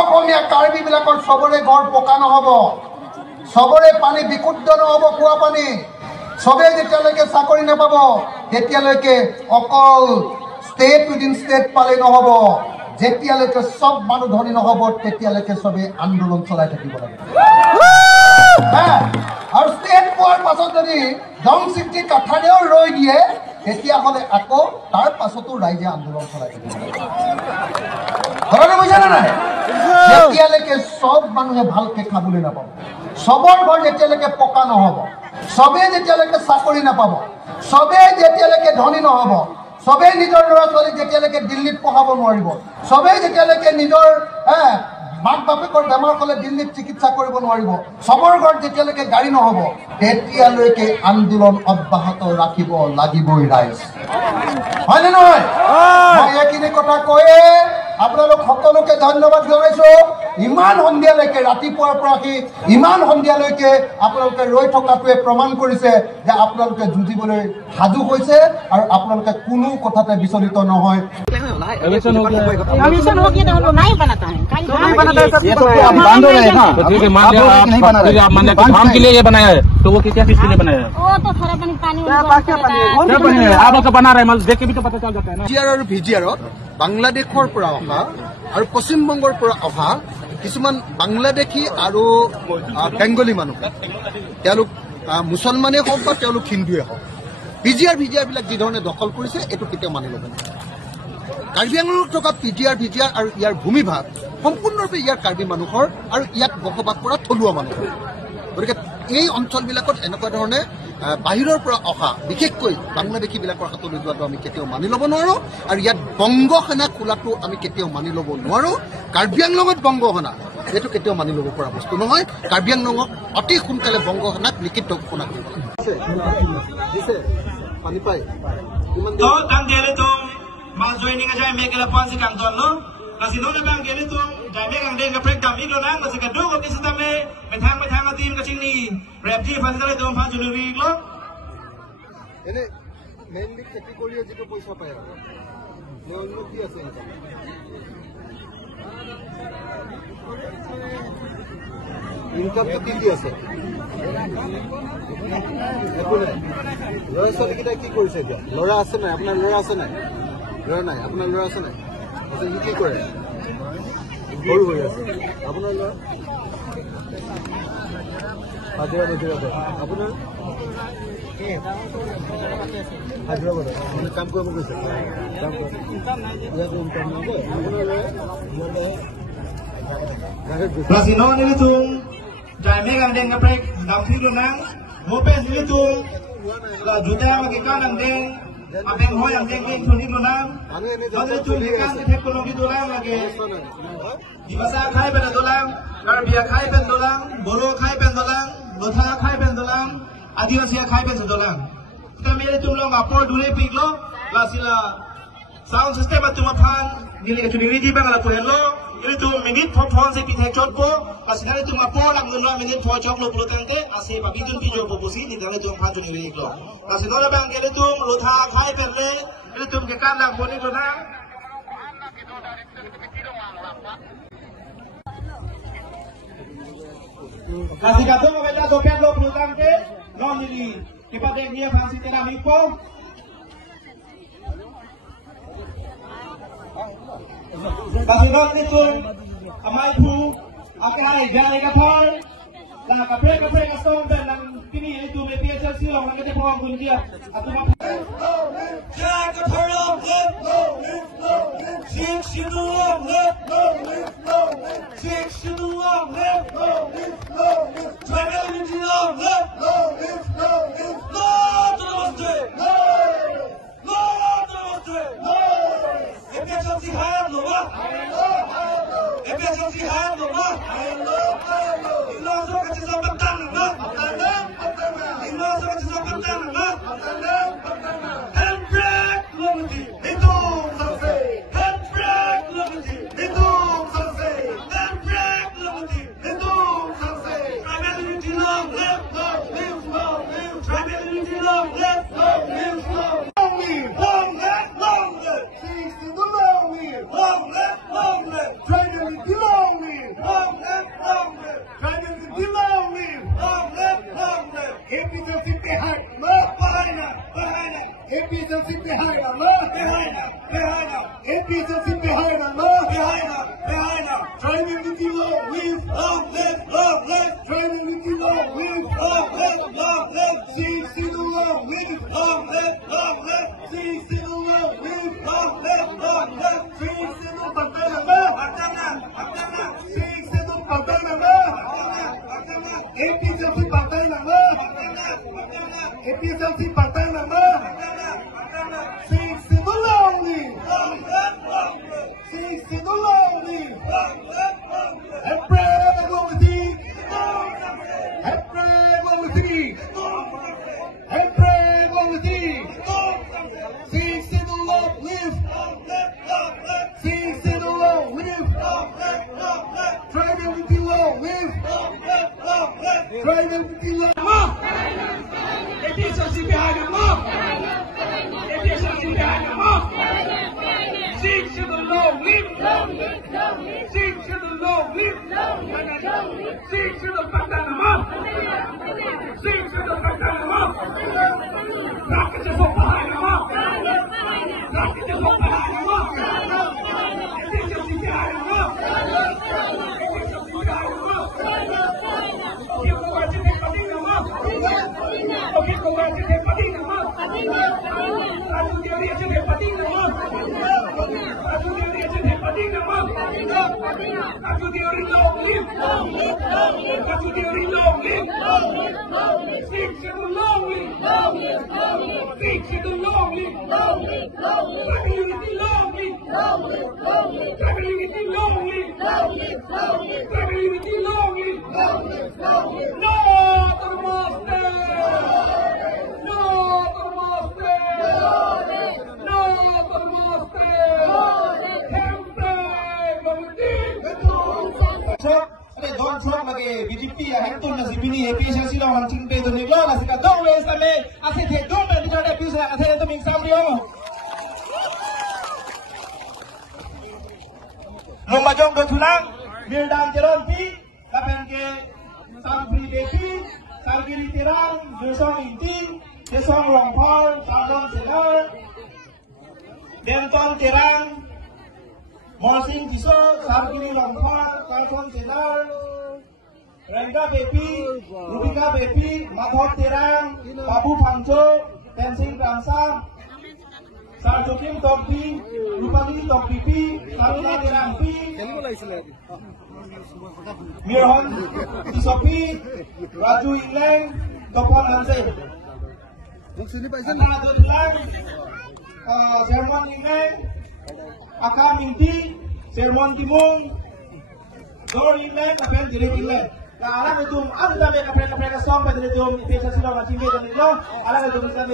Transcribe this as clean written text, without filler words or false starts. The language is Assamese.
অসমীয়া কাৰ্বিবিলাকৰ সবৰে ঘৰ পকা নহ'ব, সবৰে পানী বিশুদ্ধ নহ'ব, খোৱা পানী সবে যেতিয়ালৈকে চাকৰি নাপাব তেতিয়ালৈকে অকল ষ্টেট উইদিন ষ্টেট পালে নহ'ব, যেতিয়ালৈকে সব মানুহ ধনী নহ'ব তেতিয়ালৈকে সবে আন্দোলন চলাই থাকিব লাগে। আৰু ষ্টেট পোৱাৰ পাছত যদি দম চিটি কাঠাৰেও ৰৈ দিয়ে তেতিয়াহ'লে আকৌ তাৰ পাছতো ৰাইজে আন্দোলন চলাই থাকিব লাগে। ঘৰলৈ বুজিছানে নাই? যেতিয়ালৈকে সব মানুহে ভালকে খাবলৈ নাপাব, সবৰ ঘৰ যেতিয়ালৈকে পকা নহ'ব, সবে যেতিয়ালৈকে চাকৰি নাপাব, সবে যেতিয়ালৈকে ধনী নহ'ব, সবে নিজৰ ল'ৰা ছোৱালীক যেতিয়ালৈকে দিল্লীত পঢ়াব নোৱাৰিব, সবে যেতিয়ালৈকে নিজৰ মাক বাপেকৰ বেমাৰ হ'লে দিল্লীত চিকিৎসা কৰিব নোৱাৰিব, সবৰ ঘৰত যেতিয়ালৈকে গাড়ী নহ'ব তেতিয়ালৈকে আন্দোলন অব্যাহত ৰাখিব লাগিবই ৰাইজ। হয়নে নহয়? মই এইখিনি কথা কৈয়ে আপোনালোক সকলোকে ধন্যবাদ জনাইছো। ইমান সন্ধিয়ালৈকে, ৰাতিপুৱাৰ পৰা ইমান সন্ধিয়ালৈকে আপোনালোকে ৰৈ থকাটোৱে প্ৰমাণ কৰিছে যে আপোনালোকে যুঁজিবলৈ সাজু হৈছে আৰু আপোনালোকে কোনো কথাতে বিচলিত নহয়। कमीशन हो गया तो हम लोग नहीं बनाता है, ये तो आप बांधो रहे ना, ठीक है, मान लिया आप मान लिया काम के लिए ये बनाया है, तो वो क्या चीज के लिए बनाया है? वो तो थोड़ा पानी क्या पानी है? आप तो बना रहे, मतलब देख के भी तो पता चल जाता है ना। জিআৰ আৰু ভিজিআৰত বাংলাদেশৰ পৰা অহা আৰু পশ্চিমবংগৰ পৰা অহা কিছুমান বাংলাদেশী আৰু বেংগলী মানুহ, তেওঁলোক মুছলমানেই হওক বা তেওঁলোক হিন্দুৱে হওক, ভিজিআৰ বিলাক যি ধৰণে দখল কৰিছে এইটো কেতিয়াও মানি ল'ব নোৱাৰে। কাৰ্বি আংলঙত থকা ভিজিআৰ আৰু ইয়াৰ ভূমিভাগ সম্পূৰ্ণৰূপে ইয়াৰ কাৰ্বি মানুহৰ আৰু ইয়াত বসবাস কৰা থলুৱা মানুহৰ। গতিকে এই অঞ্চলবিলাকত এনেকুৱা ধৰণে বাহিৰৰ পৰা অহা বিশেষকৈ বাংলাদেশীবিলাকৰ হাতলৈ যোৱাটো আমি কেতিয়াও মানি ল'ব নোৱাৰোঁ আৰু ইয়াত বংগ সেনা খোলাটো আমি কেতিয়াও মানি ল'ব নোৱাৰোঁ। কাৰ্বি আংলঙত বংগ সেনা এইটো কেতিয়াও মানি ল'ব পৰা বস্তু নহয়। কাৰ্বি আংলঙক অতি সোনকালে বংগ সেনাক লিখিত ঘোষণা কৰিব পানী পায়। Mas joining aja make la pon si kanton no kasi no na bang gele tu jai me kang deng ka prek dam iklo nang kasi ka do ko kisa tame me thang atim ka ching ni rap ji fan kale tu pha junuri iklo ene mainly cheki koliye jike paisa paya ne onno ki ase income to din di ase ekone lora sali kita ki korise dia lora ase na apnar lora ase na ল'ৰা নাই, আপোনাৰ ল'ৰা আছে নাই? সি কি কৰে? সৰু হৈ আছে। আপোনাৰ ল'ৰা হাজিৰা আপোনাৰ হাজিৰা মানে কাম কৰিব গৈছে, কাম কৰে ইয়াতে ইনকাম নহ'ব। আপোনাৰ ল'ৰা Rasino nilitung jai me kang deng ka prek dam iklo nang hopes nilitung la juta magikan ang deng Abeng ho yang dengin thoni dolam, ada tu lekan teknologi dolam lagi. Di masa khai pen dolam, Karabia khai pen dolam, Boro khai pen dolam, Lotha khai pen dolam, Adivasi khai pen dolam. Kita mere tu long apor dule piglo, la sila sound system atu mapan, nili ka chuni riji bang ala tu hello, ini tu minit phone se pitek chot po, kasi nari tu apor ang nunwa minit phone chok lo pulutante, ase babidun video po pusi, ni nari tu phan chuni riji lo. Kasi dola bang kele tu Lotha khai pen le, ini tu ke kan lang poni tu na. Kasi kato mo bela do pen lo pulutante, no nili kita dek dia phan si tera mipo. Kasi ron itu amai pu akai jari kapal la kapre kasong dan lang kini itu me PSL silong lang kete pawang kunjia atu ma ja kapalo sik sinuang sik sinuang travel sinuang Travel APSLC behind us, no, behind us, behind us. APSLC behind us, no, behind us, behind us. Driving with the law, with long left. Driving with the law, with long left. See the law, with long left. See the law, with long left. See the Patana, see the Patana, APSLC Patana, APSLC Patana, see the lonely, see the lonely. And pray go with thee, and pray go with thee, and pray go with thee. See the Lord live, see the Lord live. Try them with the Lord live, try them with the Lord. APSLC behind them up, APSLC behind them up. Sing to the Lord live, sing to the Lord live. Sing to the Patana, sing to the Patana. Rocket is up behind them up, rocket is up behind them up. APSLC behind them up, APSLC behind them up. Keep going to the Patana up, keep going to the Patana up. Satu teori aja deh Patana up, satu teori aja deh Patana up. Satu teori long live, satu teori long live. Sing to the long live, sing to the long live. Family unity long live, family unity long live, family unity long live. No to the master, no to the master, no to the master. Don Trump lagi BJP ya hentun nasi bini APSLC dah orang cingpe tu ni lah nasi kadang wes tapi asyik he dong dan tidak ada APSLC asyik itu mingsam dia mo. Lomba jong do tulang mirdam jeron pi kapan ke sampri depi sargiri tirang desong inti desong longpol sambong senar dentol tirang Morsing Tiso, Sargini Longpal, Kalson Senar, Rengga Bepi, Rubika Bepi, Madhop Tirang, Babu Pangco, Tensing Kansang, Sarjokim Tokpi, Rupani Tokpipi, Saruna Tirangpi, Mirhon Tisopi, Raju Ingleng, Topon Hanse. Kata Dodulang, Sermon Ingleng, Aka Minti, Sermon Timung, Dor Inland, Apen Direct Inland. Alam itu, ada tapi kapal-kapal kasong pada itu, pesa sudah macam ni dan itu, alam itu bisa